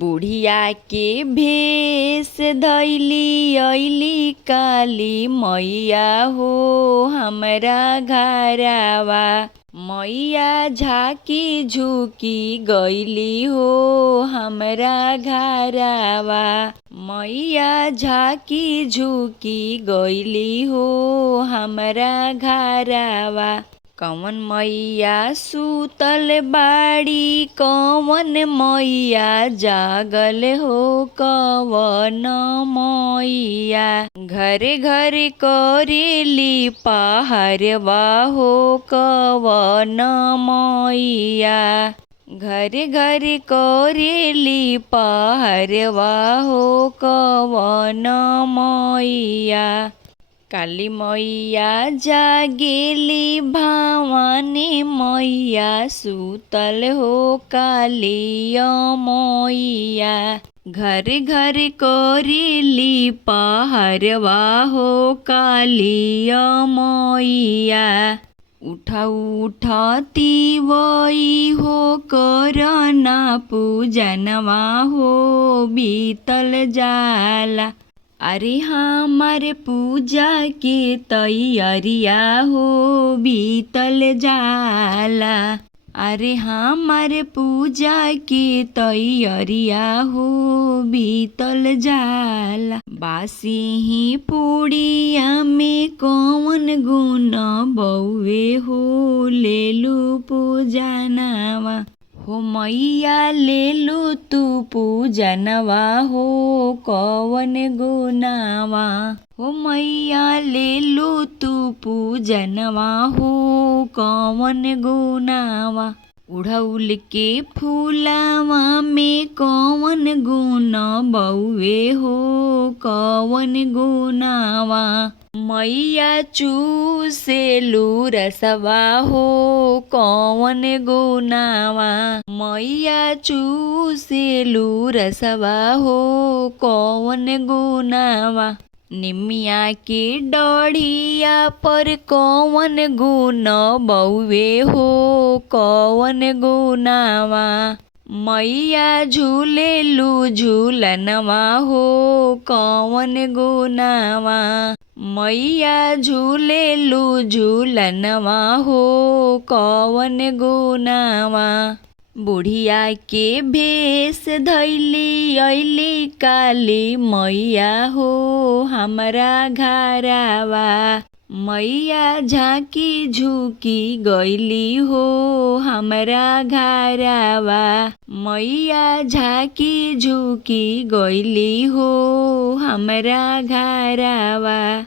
बुढ़िया के भेष धइली अइली काली मैया हो हमरा घरवा। मैया झाकी झुकी गइली हो हमरा घरवा। मैया झाकी झुकी गइली हो हमरा घरवा। कवन मैया सुतल बाड़ी कवन मैया जागल हो कवन मैया। घरे घरे करेली पहरवा हो कवन मैया। घरे घरे करेली पहरवा हो कवन मैया। काली मैया जागेली भवानी मैया सुतल हो काली मैया। घर घर करेली पहरवा हो काली मैया। उठा उठती वही हो करना पूजनवा हो बीतल जाला। अरे हमारे पूजा के तैयारिया हो बीतल जाला। अरे हमारे पूजा के तैयारिया हो बीतल जाला। बासी ही पूड़िया में कौन गुण बउए हो लेलू पूजनवा। हो मैया लेलू तू पूजनवा हो कवन गुनावा। हो मैया लेलू तू पूजनवा हो कवन गुनावा। उड़ौल के फूलावा में कवन गुण बउए हो कवन गुनावा। मैया चूसेलू रसवा हो कवन गुनावा। मैया चूसेलू रसवा हो कवन गुनावा। निमिया के डढ़िया पर कवन गुण बउए हो कवन गुनावा। मैया झूलेलू झूलनवा हो कवन गुनावा। मैया झूलेलू झूलनवा हो कवन गुनावा। बुढ़िया के भेष धइली अइली काली मैया हो हमरा घरवा। मैया झाकी झुकी गइली हो हमरा घरवा। मैया झाकी झुकी गइली हो हमरा घरवा।